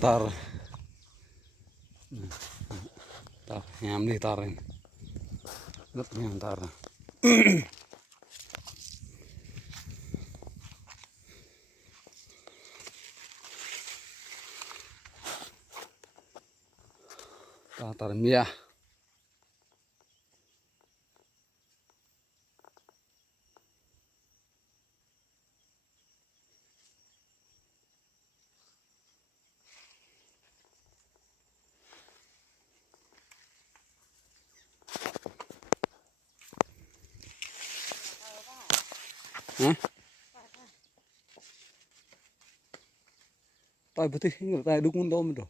tar tar nhám đi tar này rất nhám tar tar tar mía tay bứt đi người tay đúng con tôm rồi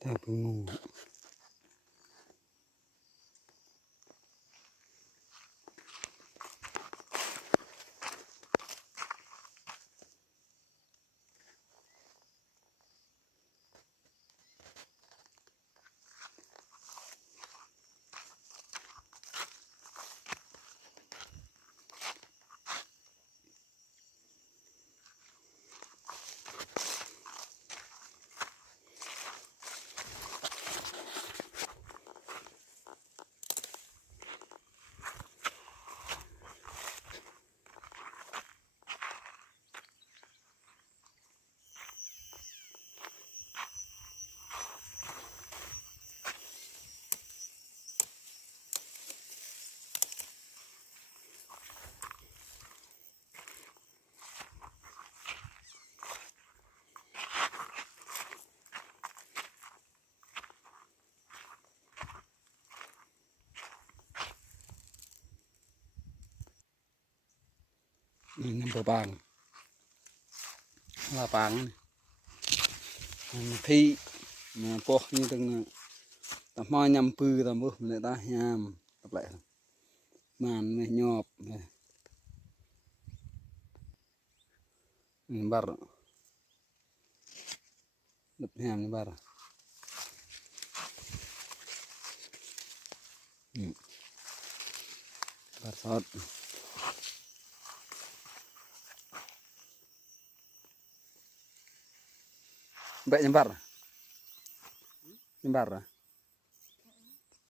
ta bingung nhâm bang là bang thi mà po như từng tầm hoa nhâm pư tầm bữa người ta nhâm tập lại màn này nhọp bar đập nhâm bar bar sót vậy nhâm bar à?